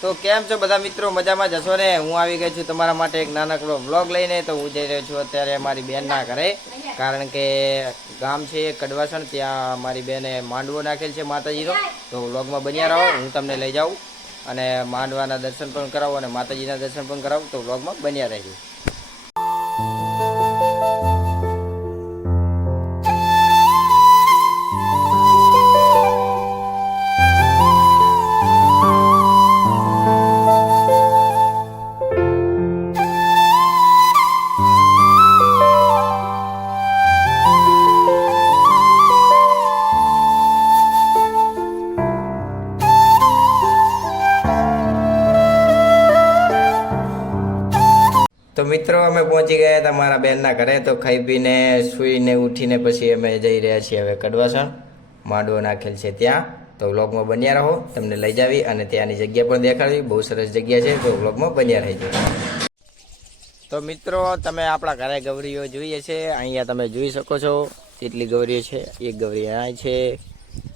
તો કેમ છો બધા મિત્રો, મજામાં જશો ને? હું આવી ગઈ છું તમારા માટે એક નાનકડો વ્લોગ લઈને. તો હું જઈ રહ્યો છું અત્યારે મારી બેનના ઘરે, કારણ કે ગામ છે કડવાસણ, ત્યાં મારી બેને માંડવો નાખેલ છે માતાજીનો. તો વ્લોગમાં બન્યા રહો, હું તમને લઈ જાઉં અને માંડવાના દર્શન પણ કરાવું અને માતાજીના દર્શન પણ કરાવું. તો વ્લોગમાં બન્યા રહેજો. તો મિત્રો અમે પહોંચી ગયા હતા મારા બેનના ઘરે. તો ખાઈ પીને સૂઈને ઉઠીને પછી અમે જઈ રહ્યા છીએ હવે કડવાસણ, માંડવો નાખેલ છે ત્યાં. તો વ્લોગમાં બન્યા રહો, તમને લઈ જાવી અને ત્યાંની જગ્યા પણ દેખાડવી. બહુ સરસ જગ્યા છે, તો વ્લોગમાં બન્યા રહેજો. તો મિત્રો તમે આપણા ઘરે ગૌરીઓ જોઈએ છે, અહીંયા તમે જોઈ શકો છો કેટલી ગૌરીઓ છે. એક ગૌરી અહીં છે,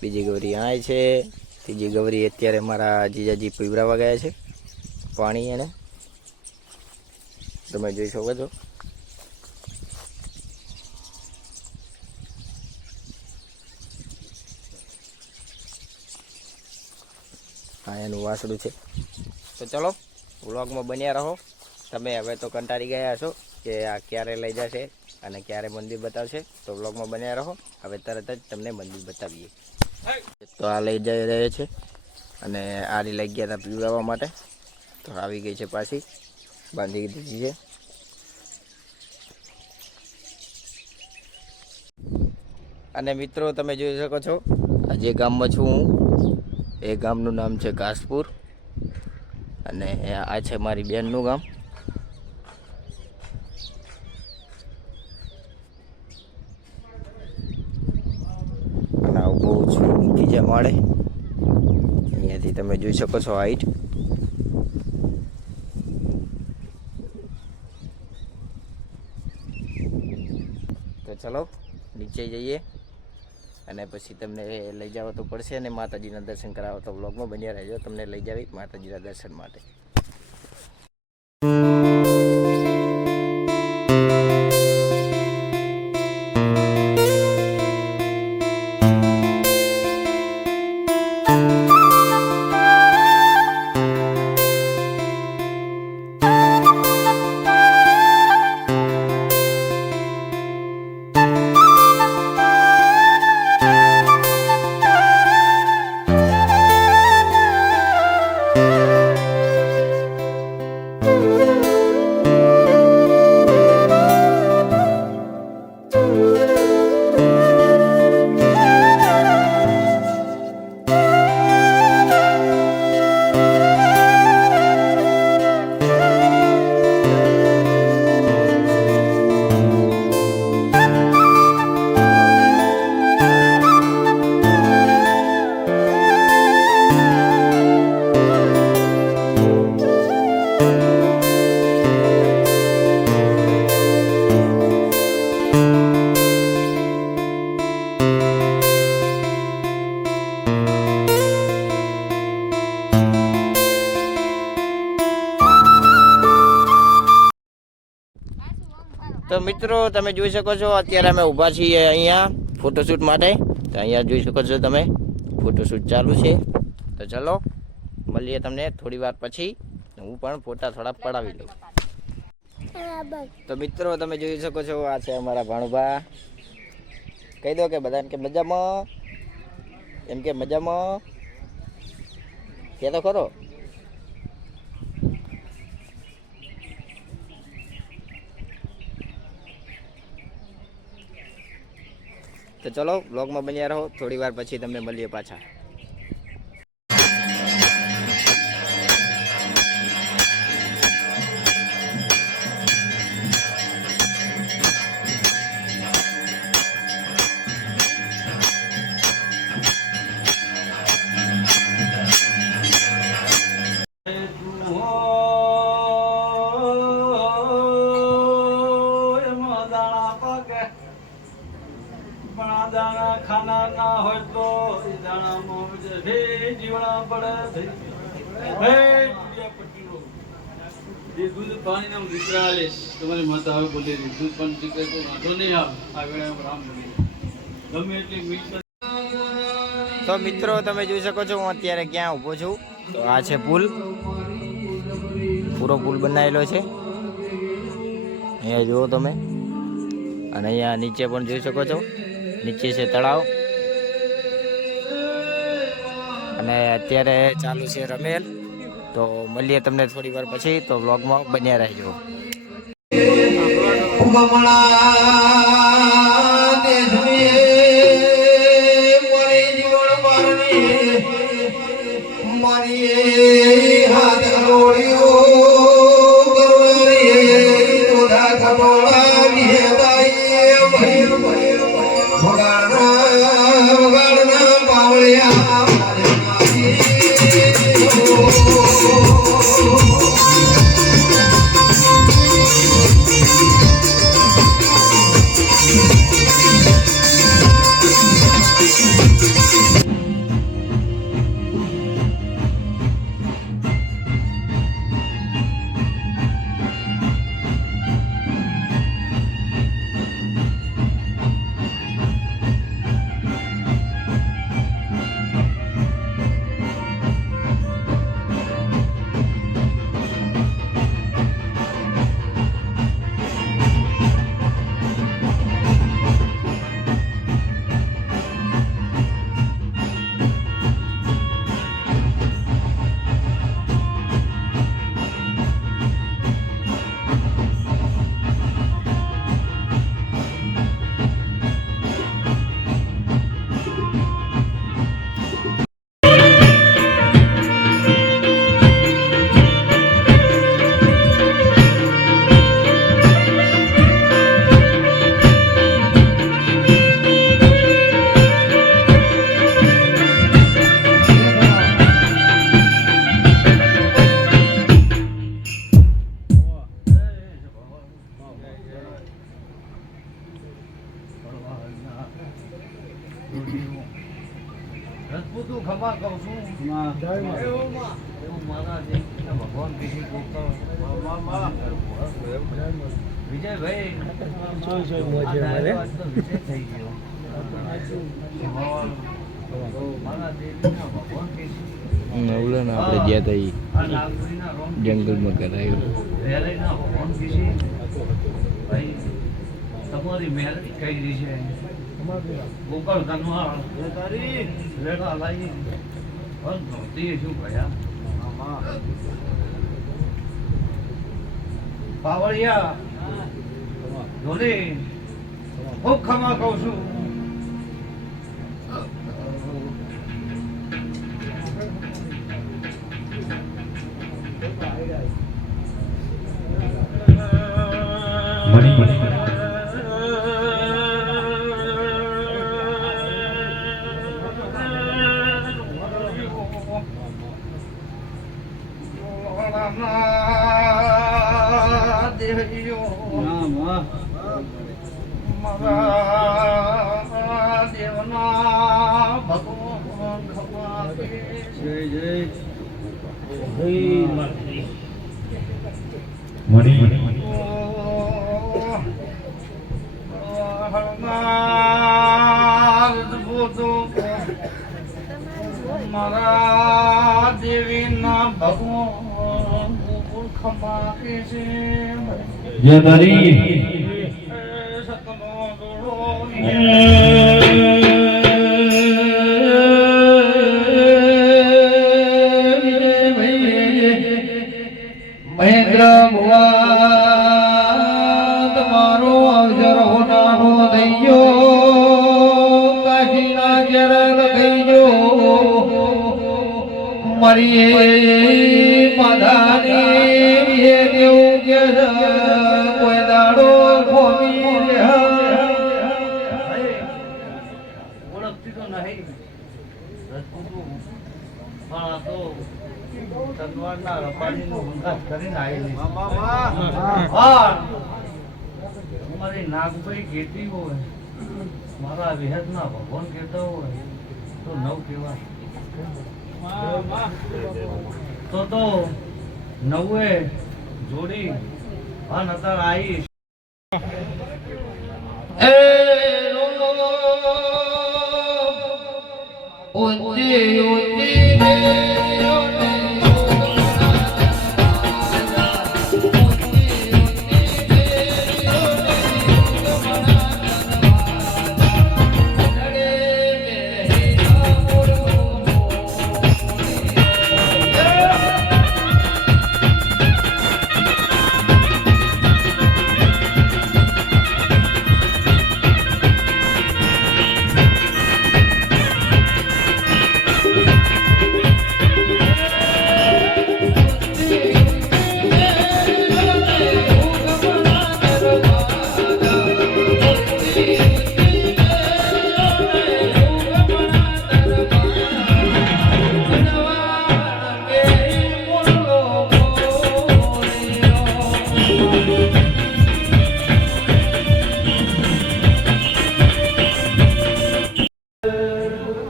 બીજી ગૌરી અહીં છે, ત્રીજી ગૌરી અત્યારે મારા જીજાજી પીવરાવા ગયા છે પાણી એને, તમે જોઈ શકો છો. હા, એનું વાસડું છે. તો ચલો વ્લોગમાં બન્યા રહો. તમે હવે તો કંટાળી ગયા છો કે આ ક્યારે લઈ જશે અને ક્યારે મંદિર બતાવશે. તો વ્લોગમાં બન્યા રહો, હવે તરત જ તમને મંદિર બતાવીએ. તો આ લઈ જઈ રહે છે અને આરી લઈ ગયા હતા પીવડાવવા માટે. તો આવી ગઈ છે પાછી, બાંધી દીધી છે. અને મિત્રો તમે જોઈ શકો છો આ જે ગામમાં છું હું, એ ગામનું નામ છે ઘાસપુર અને આ છે મારી બેનનું ગામ. અને આવું બહુ છું બીજા માળે, અહીંયાથી તમે જોઈ શકો છો હાઈટ. તો ચલો નીચે જઈએ અને પછી તમને લઈ જવા તો પડશે અને માતાજીના દર્શન કરાવવા. તો વ્લોગમાં બન્યા રહેજો, તમને લઈ જાવી માતાજીના દર્શન માટે. તો મિત્રો તમે જોઈ શકો છો અત્યારે અમે ઊભા છીએ અહીંયા ફોટોશૂટ માટે. તો અહીંયા જોઈ શકો છો તમે ફોટોશૂટ ચાલુ છે. તો ચલો મળીએ તમને થોડી વાર પછી, હું પણ ફોટા થોડા પડાવી લઉં. તો મિત્રો તમે જોઈ શકો છો આ છે અમારા ભાણુભા. કહી દો કે બધાને કે મજામાં, એમ કે મજામાં કે તો ખરો. તો ચલો વ્લોગમાં બન્યા રહો, થોડી વાર પછી તમને મળીએ પાછા. દાણા ખાના ના હોય તો દાણા જીવણા પડે જે દૂધ પાણી નામ દીકરા આલીશ તમારી માતા હવે બોલેલી દૂધ પાણી દીકરા તો વાંધો નહીં આ વેળા રામ બોલે ગમે એટલી મિલકત. તો મિત્રો તમે જોઈ શકો છો હું અત્યારે ક્યાં ઊભો છું. તો આ છે પુલ, પૂરો પુલ બનાવેલો છે અહીંયા જુઓ તમે. અને અહીંયા નીચે પણ જોઈ શકો છો, નીચે છે તળાવ. અને અત્યારે ચાલુ છે રમેલ. તો મળીએ તમને થોડી વાર પછી, તો વ્લોગમાં બન્યા રહેજો. રજપૂતું ખમા કહું છું એવું મારા દેશના ભગવાન કીધી વિજયભાઈ વિજય થઈ ગયો મારા દેશના ભગવાન કીધી આપણે ગયા હતા જંગલમાં કરાયું. રેલીના ભગવાન કીધી ભાઈ તમારી મહેનત કરી છે ગોપાલ કનવાળ લેખા લાગી તે શું કહ્યા પાવળિયા ધોલી ખૂબ ખમા કહું છું. મારા દેવીના ભગવાન ખમા કે છે જય તારી સતનો દોડો મહેન્દ્ર ભુવા તમારો અવસર હોનારો દઈયો કાશીના ઘેર લખઈજો મારી માધાની એ દેવું કે કોઈ દાડો ખોમી ઓળખતી તો નહીં રજપૂતું પણ આ તો તલવારના રપાડીનું બંગાસ કરીને આવેલી અમારી નાગભાઈ કહેતી હોય મારા વિહતના ભગવાન કહેતા હોય તો નવ કહેવાય તો નવે જોડી હા નતર આવીશ એ ઊંચી ઊંચી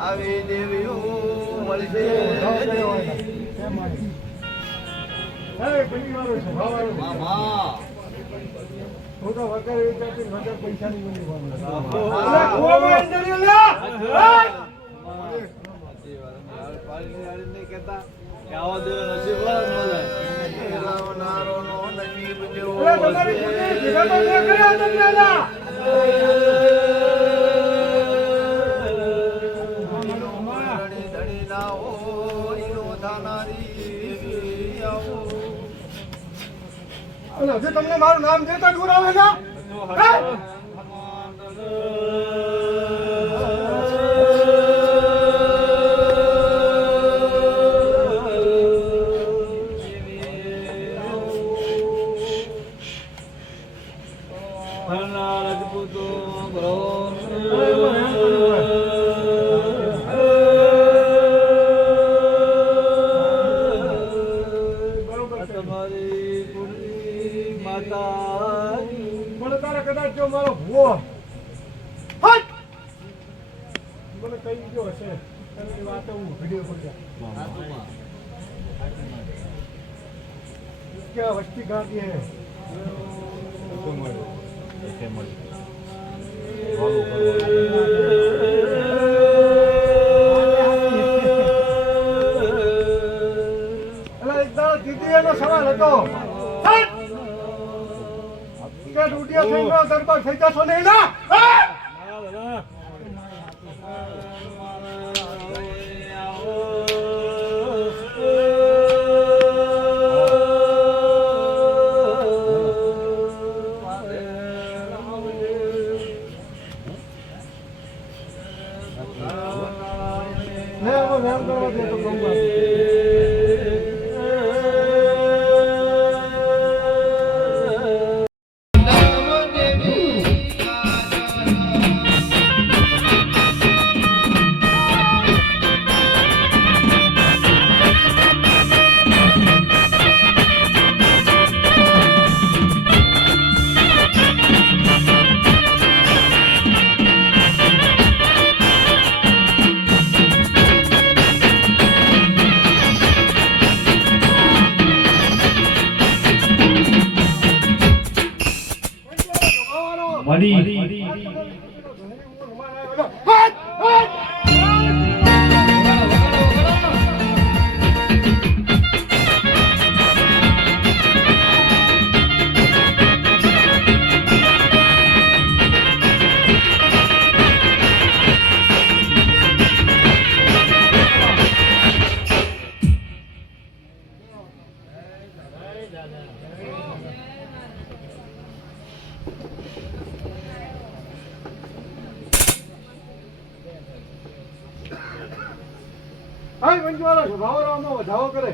આવી દેવીઓ મળશે તમને મારું નામ દેતા દૂર આવે છે મને તારે કદાચ જો મારો ભૂવો મને કઈ ગયો હશે તારી વાત હું વિડીયો પર क्या वस्ती गाती है દીદી એનો સવાલ હતો કે રૂડિયા થઈ ગયો દરબાર થઈ જશો નહીં ના નામ કરવા દે તો ગંગા હાય મંજવાળા ભાવરામાં વધાવો કરે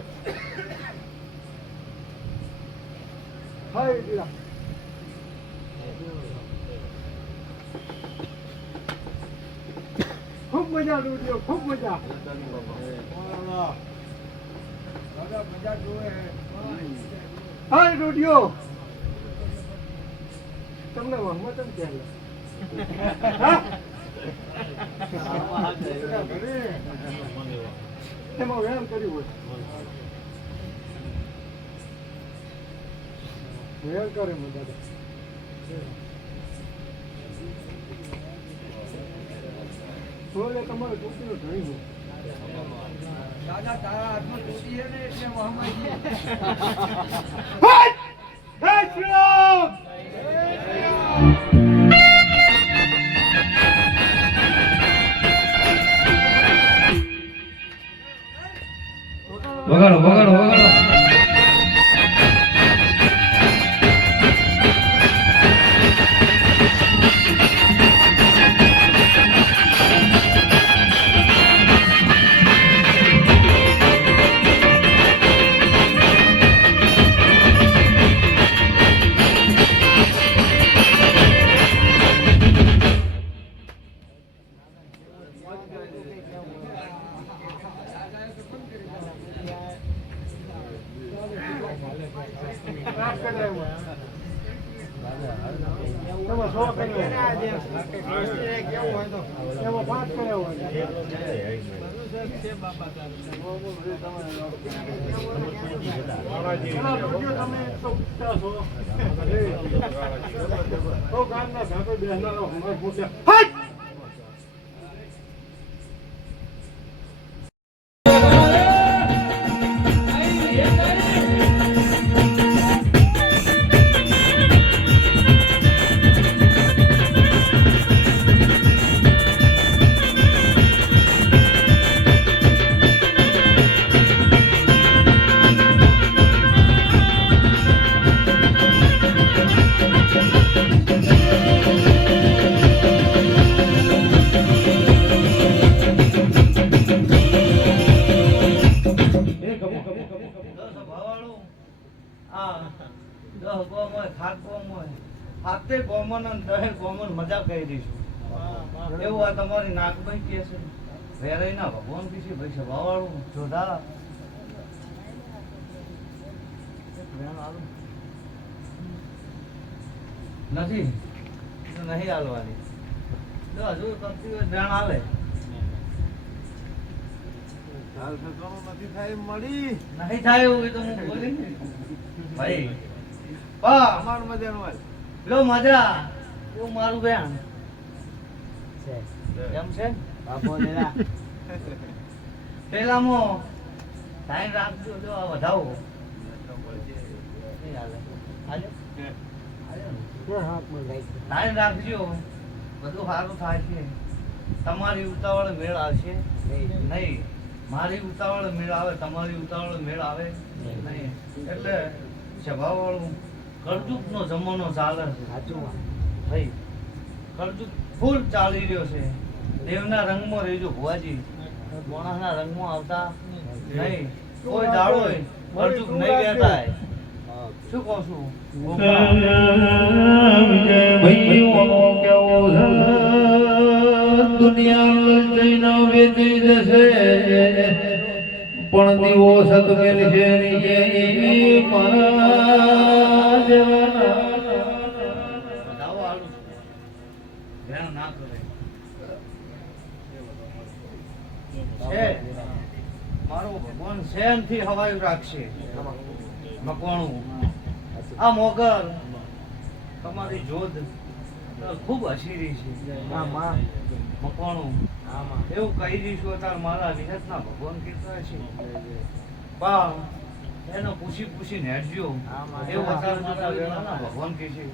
હાય દીરા ખૂબ મજા લૂટ્યો ખૂબ મજા મજા જોવે હાય લૂટ્યો તમને વહમત જ એમાં વ્યાયામ કર્યું હોય વેર કરે બધા છોલે તમારે ટોપીનો ધણી નો દાદા તારા હાથમાં તૂટી છે ને એટલે મોહમ્મદ વગાડો વગાડો વગાડો એમાં 100 કર્યો એમાં 5 કર્યો તમે તો ઉઠતા છો તો ગામના ઘાટો બેસનારો હમણાં પૂછ્યા મજા કરી દઈશું એવું આ તમારી નાગભાઈ કે છે વેરાઈ ના ભગવાન કે છે ભાઈ સભાવાળું જોધા નથી નહીં હાલવાની હજુ કરતી હોય ધ્યાન હાલે નથી થાય મળી નહીં થાય એવું એ તો હું બોલી ને ભાઈ પા અમારું મજાનું હોય લો મજા એવું મારું બેન એમ છે પેલામાં ટાઈમ રાખજો જો આ વધાવો નહીં હાલે હાલે ટાઈમ રાખજો બધું સારું થાય છે તમારી ઉતાવળ મેળ આવશે નહીં મારી ઉતાવળ મેળ આવે તમારી ઉતાવળ મેળ આવે નહીં એટલે સ્વભાવવાળું કરજુકનો જમાનો ચાલે છે ભાઈ કરજુક ફૂલ ચાલી રહ્યો છે દેવના રંગમાં રહેજો ભુવાજી માણસના રંગમાં આવતા નહીં કોઈ દાડો કરજુક નહીં કહેતા શું કહું છું દુનિયા લઈને વેચી જશે પણ દીવો સતમેલ છે મારા જેવાના દાવો આલું છું. ધ્યાન ના કરે છે મારો ભગવાન શેનથી હવાયું રાખશે મકવાણું આ મોગર તમારી જોધ ખૂબ હસીરી છે મકવાણું એવું કહી દઈશું અત્યારે મારા વિહતના ભગવાન કહેતા છે બા એનો પૂછી પૂછીને હેડજો એવું અત્યારે જોતા વેળાના ભગવાન કહે છે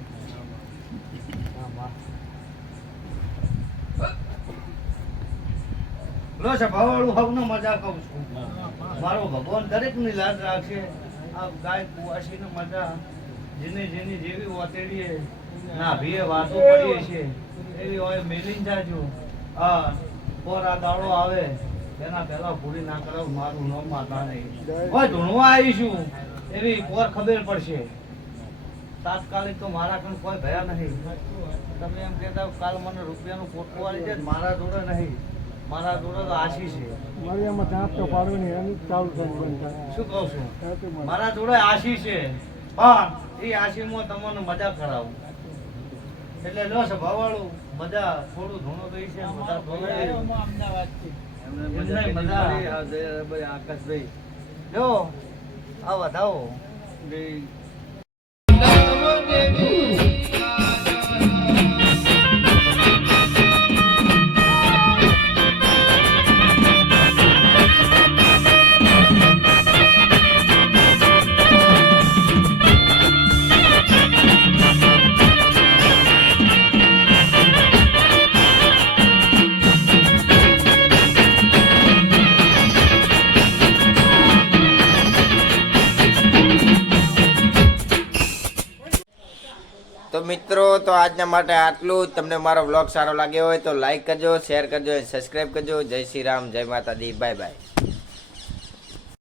લો છે ભાવાળું હવનો મજા કહું છું મારો ભગવાન દરેકની લાજ રાખશે આ ગાય કુવાસીને મજા જેની જેની જેવી ઓતેડીએ ના ભીએ વાતો પડીએ છે એવી હોય મેલીને જાજો હા પોરા દાડો આવે તેના પહેલા પૂરી ના કરાવ મારું નામ માતા નહીં હોય ધૂણવા આવીશું એવી પોર ખબર પડશે તાત્કાલિક તો મારા કણ કોઈ ભયા નહીં તમે એમ કહેતા કાલ મને રૂપિયાનું પોટલું આવી જાય મારા જોડે નહીં મારા જોડે તો આશી છે મારી આમાં દાંત તો પાડવાની એની ચાલુ થઈ બંધ થાય શું કહું છું મારા જોડે આશી છે પણ એ આશીમાં તમને મજા કરાવું એટલે લો છે ભાવાળું મજા થોડું ઘણું તો છે મજા આકાશભાઈ જો આ વધાવો નામ તો મિત્રો તો આજના માટે આટલું જ. તમને મારો વ્લોગ સારો લાગ્યો હોય તો લાઈક કરજો, શેર કરજો, સબસ્ક્રાઈબ કરજો. જય શ્રી રામ, જય માતાજી, બાય બાય.